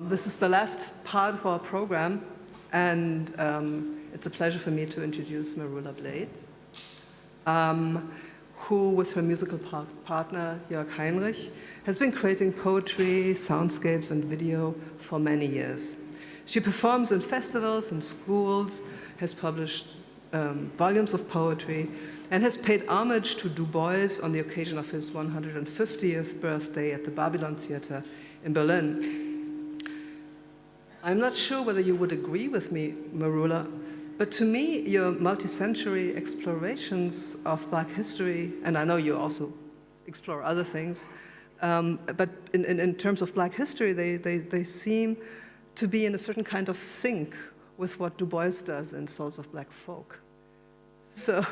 This is the last part of our program, and it's a pleasure for me to introduce Marula Blades, who, with her musical partner Jörg Heinrich, has been creating poetry, soundscapes, and video for many years. She performs in festivals and schools, has published volumes of poetry, and has paid homage to Du Bois on the occasion of his 150th birthday at the Babylon Theater in Berlin. I'm not sure whether you would agree with me, Marula, but to me, your multi-century explorations of Black history, and I know you also explore other things, but in terms of Black history, they seem to be in a certain kind of sync with what Du Bois does in Souls of Black Folk. So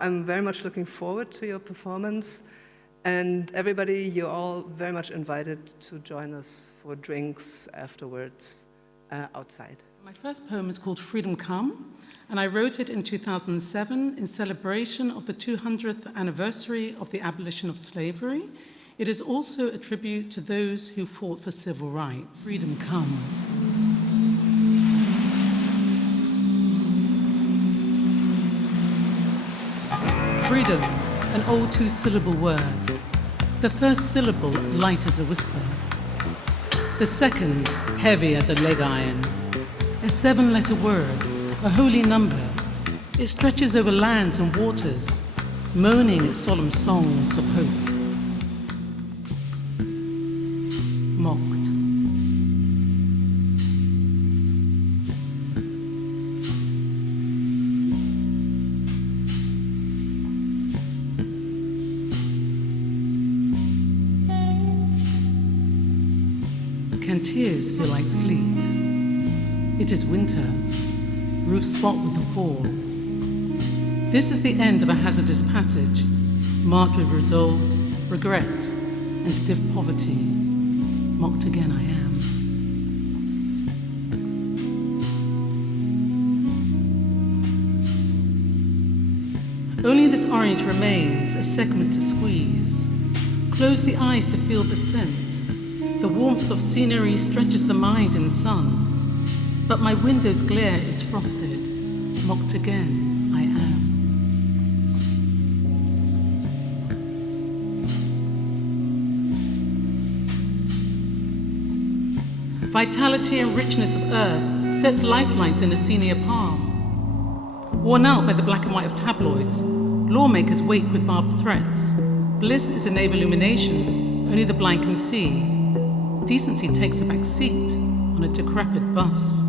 I'm very much looking forward to your performance. And everybody, you're all very much invited to join us for drinks afterwards outside. My first poem is called Freedom Come, and I wrote it in 2007 in celebration of the 200th anniversary of the abolition of slavery. It is also a tribute to those who fought for civil rights. Freedom come. Freedom. An old two-syllable word. The first syllable, light as a whisper. The second, heavy as a leg iron. A 7-letter word, a holy number. It stretches over lands and waters, moaning its solemn songs of hope. Mocked. Can tears feel like sleet? It is winter, roof spot with the fall. This is the end of a hazardous passage, marked with resolves, regret, and stiff poverty. Mocked again I am. Only this orange remains, a segment to squeeze. Close the eyes to feel the scent. The warmth of scenery stretches the mind in sun, but my window's glare is frosted. Mocked again, I am. Vitality and richness of earth sets lifelines in a senior palm. Worn out by the black and white of tabloids, lawmakers wake with barbed threats. Bliss is a naval illumination, only the blind can see. Decency takes a back seat on a decrepit bus.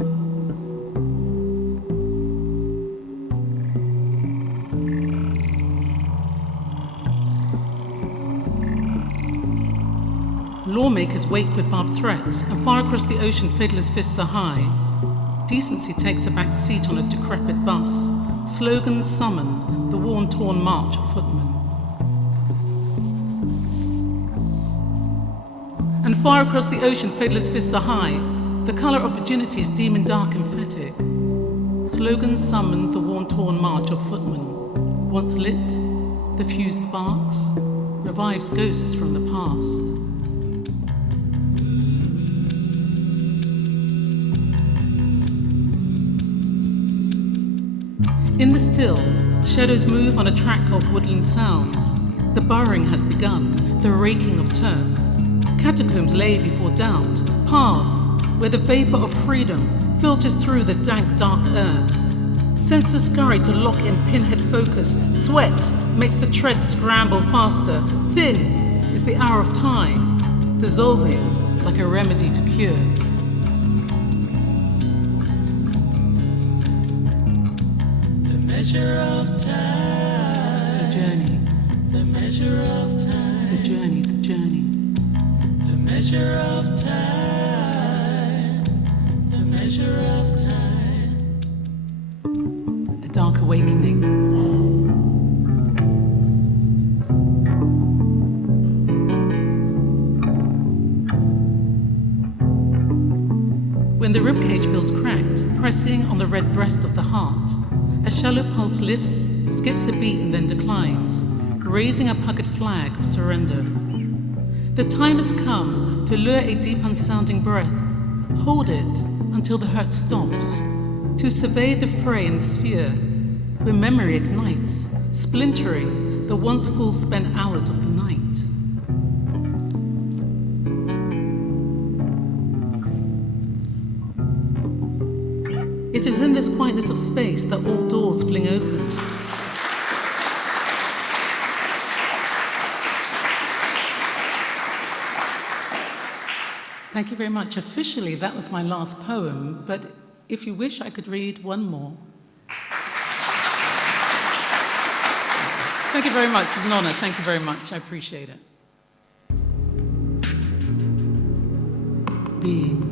Lawmakers wake with barbed threats, and far across the ocean fiddlers' fists are high. Decency takes a back seat on a decrepit bus. Slogans summon the worn-torn march of footmen. And far across the ocean, fiddlers' fists are high. The colour of virginity is demon dark and fetid. Slogans summon the worn-torn march of footmen. Once lit, the fuse sparks, revives ghosts from the past. In the still, shadows move on a track of woodland sounds. The burrowing has begun, the raking of turf. Catacombs lay before doubt, paths where the vapor of freedom filters through the dank, dark earth. Senses scurry to lock in pinhead focus. Sweat makes the tread scramble faster. Thin is the hour of time, dissolving like a remedy to cure. The measure of time. The journey. The measure of time. The journey, the journey. The measure of time, the measure of time. A dark awakening. When the ribcage feels cracked, pressing on the red breast of the heart, a shallow pulse lifts, skips a beat and then declines, raising a puckered flag of surrender. The time has come to lure a deep unsounding breath, hold it until the hurt stops, to survey the fray in the sphere where memory ignites, splintering the once full spent hours of the night. It is in this quietness of space that all doors fling open. Thank you very much. Officially, that was my last poem, but if you wish, I could read one more. Thank you very much. It's an honor. Thank you very much. I appreciate it. Being.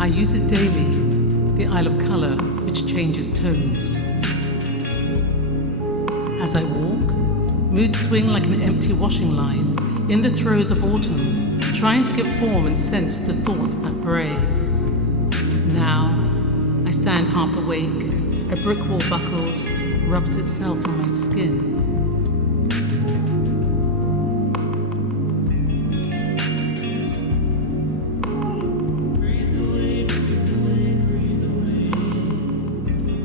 I use it daily, the Isle of Colour, which changes tones. As I walk, moods swing like an empty washing line in the throes of autumn, trying to give form and sense to thoughts that bray. Now, I stand half awake, a brick wall buckles, rubs itself on my skin.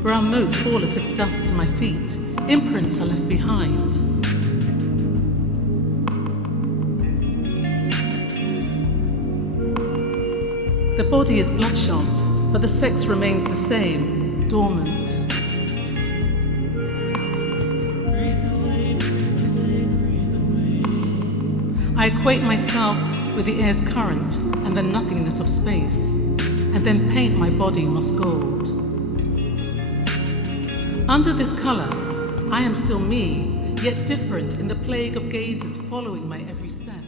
Brown motes fall as if dust to my feet. Imprints are left behind. The body is bloodshot, but the sex remains the same, dormant. I equate myself with the air's current and the nothingness of space, and then paint my body moss gold. Under this colour, I am still me, yet different in the plague of gazes following my every step.